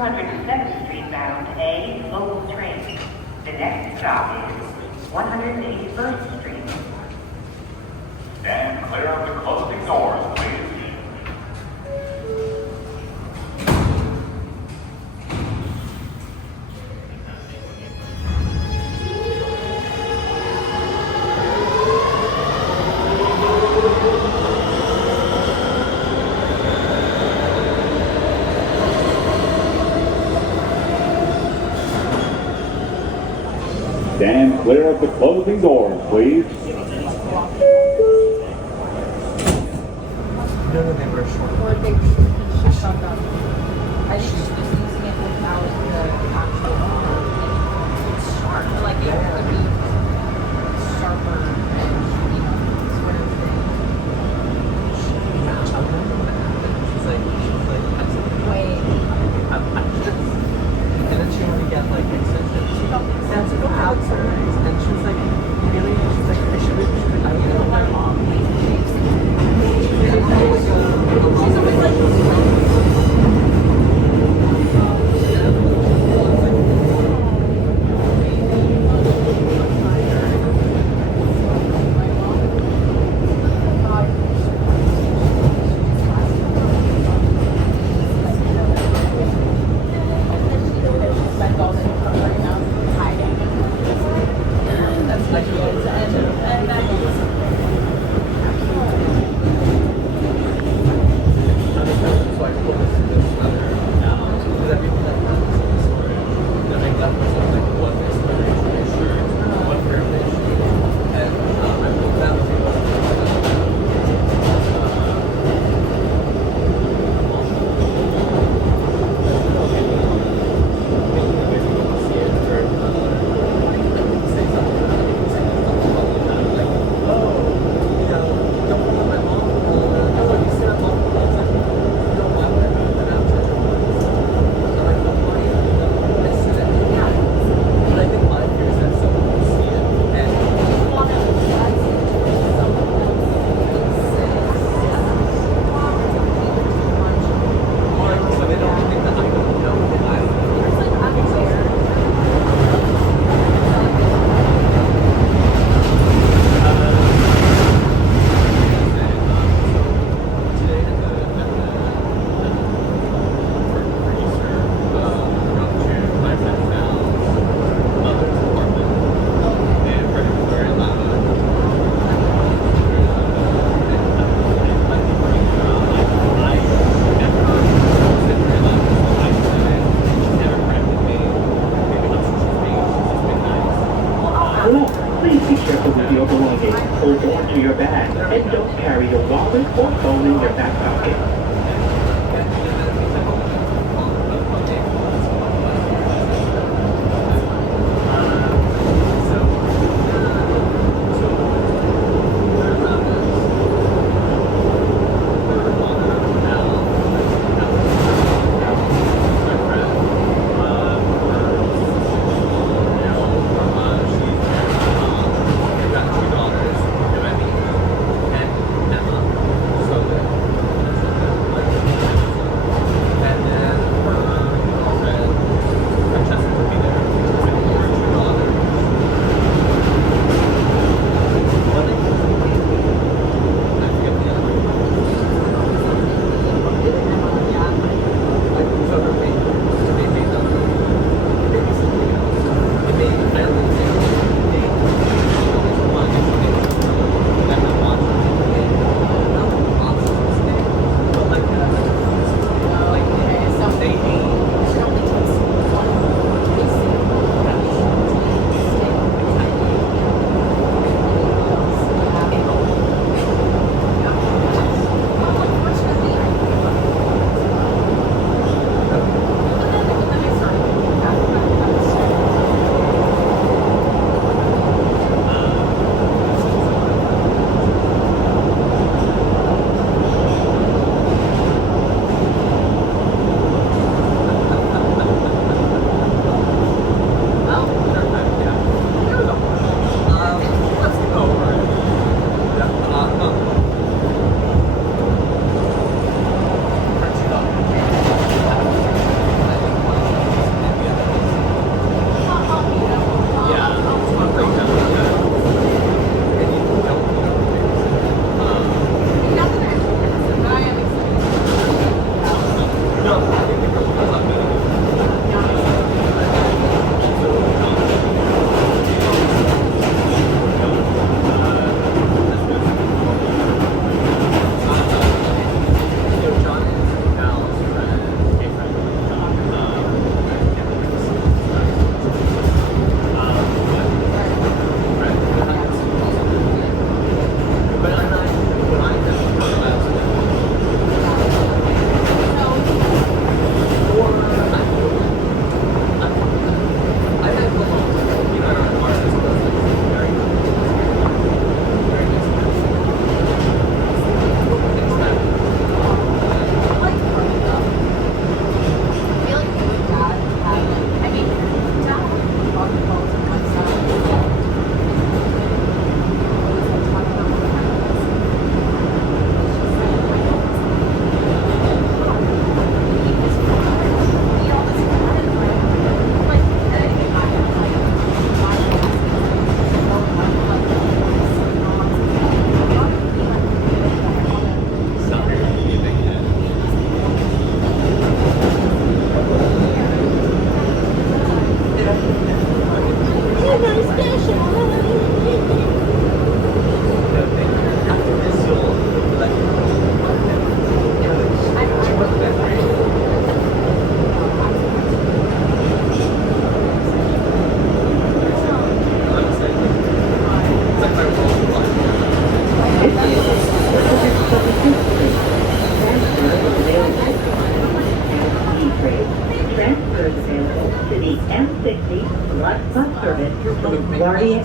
207th Street bound A local train. The next stop is 181st Street. Stand clear of the closing doors, please. Stand clear of the closing doors, please. No, they were short. Or they shut them. I think she's just using it without the actual it's sharp. Like it could be sharper and sort of thing. Yeah, I remember what happened. She's like, that's Wait. and then she wanted to get like extensions. She got extensions outside, and she was like, really? She's like, I should have. I mean, my mom. She's always like. Please be careful with your belongings. Hold on to your bag and don't carry your wallet or phone in your back pocket.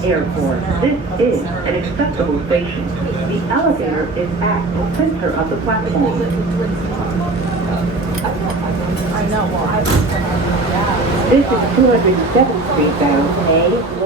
Airport. This is an acceptable station. The elevator is at the center of the platform. I know. Well, I. Yeah. This is 207th Street bound A